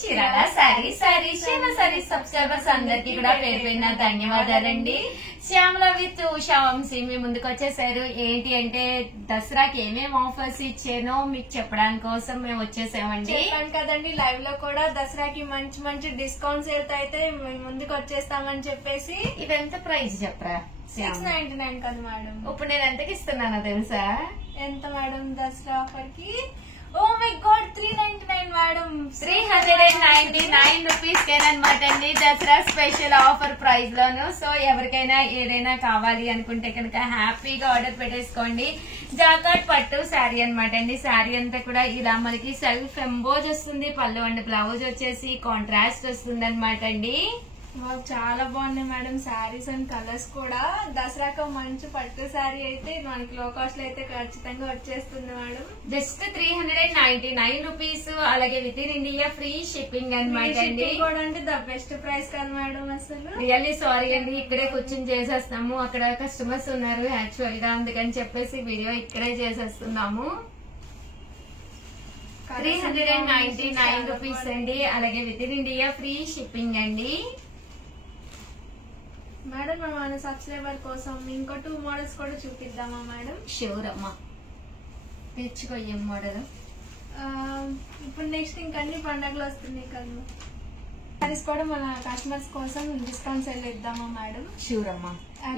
Chirala sorry subscribers అందరికి కూడా పేరు పేరున ధన్యవాదాలండి. శ్యామల విత్ ఉషా వంశీ మీ ముందుకు వచ్చేసారు. ఏంటి అంటే దసరాకి ఏమేమి ఆఫర్స్ ఇచ్చానో మీకు చెప్పడానికి కోసం మేము వచ్చేసామండి. కదండి లైవ్ లో కూడా దసరాకి మంచి మంచి డిస్కౌంట్స్ అయితే ముందుకు వచ్చేస్తామని చెప్పేసి. ఇదెంత ప్రైస్ చెప్పరా? 699 కదా మేడం. ఇప్పుడు నేను ఎంతకి ఇస్తున్నానో తెలుసా? ఎంత మేడం దసరా ఆఫర్ కి? Oh my god 399 madam. 399 rupees కేనమాట అండి దసరా స్పెషల్ ఆఫర్ ప్రైస్ లోను. సో ఎవరికైనా ఏదైనా కావాలి అనుకుంటే కనుక హ్యాపీగా ఆర్డర్ పెట్టేసుకోండి. జాకాట్ పట్టు శారీ అనమాట అండి. శారీ అంతా కూడా ఇలా మనకి సెల్ఫ్ ఎంబోజ్ వస్తుంది. పళ్ళు అండ్ బ్లౌజ్ వచ్చేసి కాంట్రాస్ట్ వస్తుంది అనమాట అండి. చాలా బాగున్నాయి మేడం శారీస్ అండ్ కలర్స్ కూడా. దసరాకు మంచి పట్టు శారీ అయితే మనకి లో కాస్ట్ లో అయితే ఖచ్చితంగా వచ్చేస్తుంది మేడం. Just 399 rupees. అలాగే with in India free shipping అనమాట అండి. కూడా అంటే ద బెస్ట్ ప్రైస్ కదా మేడం. అసలు రియల్లీ సారీ అండి, ఇక్కడే కూర్చొని చేసేస్తాము. అక్కడ కస్టమర్స్ ఉన్నారు యాక్చువల్ గా, అందుకని చెప్పేసి వీడియో ఇక్కడే చేసేస్తున్నాము. 399 రూపీస్ అండి. అలాగే with in India free shipping అండి. మేడం మన సబ్స్క్రైబర్ కోసం ఇంకో 2 మోడల్స్ కూడా చూపిద్దామా మేడం? షూర్ అమ్మా, తెచ్చుకోయ్యం మోడల్. ఇప్పుడు నెక్స్ట్ ఇంకన్ని పండుగలు వస్తున్నాయి కదా, సారీస్ కూడా మన కస్టమర్స్ కోసం డిస్కౌంట్స్ వెళ్ళి ఇద్దామా మేడం? షూర్ అమ్మా.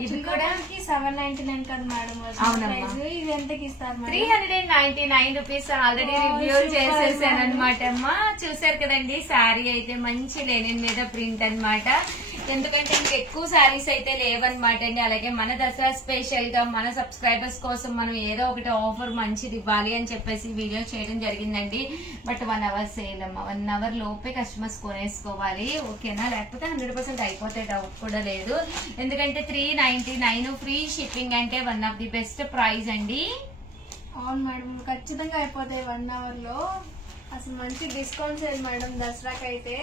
ఇది కూడా 799 కదా మేడం. అవునమ్మా. ఇది ఎంతకి ఇస్తారు? 399 రూపీస్. ఆల్రెడీ రివ్యూ చేసేసాను అనమాట అమ్మా. చూసారు కదండి, శారీ అయితే మంచి లెనిన్ మీద ప్రింట్ అనమాట. ఎందుకంటే ఇంక ఎక్కువ శారీస్ అయితే లేవన్నమాట అండి. అలాగే మన దసరా స్పెషల్ గా మన సబ్స్క్రైబర్స్ కోసం మనం ఏదో ఒకటి ఆఫర్ మంచిది ఇవ్వాలి అని చెప్పేసి వీడియో చేయడం జరిగిందండి. బట్ 1 అవర్ సేల్ అమ్మా. 1 అవర్ లోపే కస్టమర్స్ కొనేసుకోవాలి, ఓకేనా? లేకపోతే 100% అయిపోతే డౌట్ కూడా లేదు. ఎందుకంటే 399 ఫ్రీ షిప్పింగ్ అంటే one of the best price అండి. అవును మేడం, ఖచ్చితంగా అయిపోతాయి 1 అవర్ లో. అసలు మంచి డిస్కౌంట్స్ మేడం దసరాకి అయితే.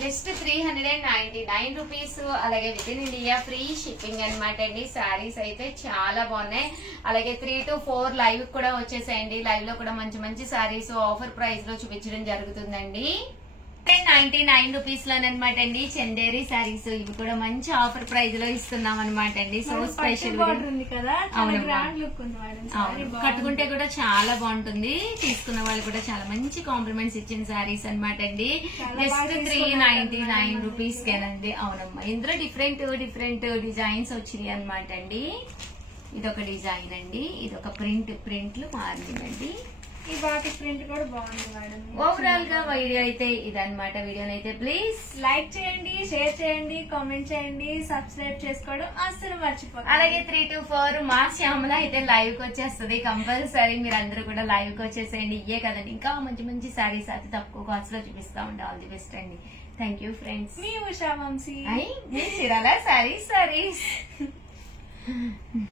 Just 399 rupees. అలాగే with in India free shipping అనమాట అండి. శారీస్ అయితే చాలా బాగున్నాయి. అలాగే 3 to 4 లైవ్ కూడా వచ్చేసాయండి. లైవ్ లో కూడా మంచి మంచి శారీస్ ఆఫర్ ప్రైస్ లో చూపించడం జరుగుతుందండి. 99 రూపీస్ లోనమాట అండి చందేరి శారీస్. ఇవి కూడా మంచి ఆఫర్ ప్రైస్ లో ఇస్తున్నాం అనమాట అండి. సో స్పెషల్ కట్టుకుంటే కూడా చాలా బాగుంటుంది. తీసుకున్న వాళ్ళు కూడా చాలా మంచి కాంప్లిమెంట్స్ ఇచ్చిన శారీస్ అనమాట అండి. జస్ట్ 399 రూపీస్ కేనండి. అవునమ్మా, ఇందులో డిఫరెంట్ డిజైన్స్ వచ్చినాయి అనమాట అండి. ఇదొక డిజైన్ అండి, ఇదొక ప్రింట్లు మారిందండి. ఈ బాటి ప్రింట్ కూడా బాగుంది మేడం. ఓవరాల్ గా వీడియో అయితే ఇదన్నమాట. వీడియోనైతే ప్లీజ్ లైక్ చేయండి, షేర్ చేయండి, కామెంట్ చేయండి, సబ్స్క్రైబ్ చేసుకోవడం అస్సలు మర్చిపోకండి. అలాగే 3 to 4 మా శ్యామల అయితే లైవ్ కి వచ్చేస్తుంది కంపల్సరీ. మీరు అందరూ కూడా లైవ్ కి వచ్చేసేయండి. ఇయే కదండి, ఇంకా మంచి మంచి శారీస్ అతి తక్కువ కాస్ట్ లో చూపిస్తా ఉండే. ఆల్ ది బెస్ట్ అండి. Thank you friends. మీ ఉషా వంశీ. చీరాల సారీస్.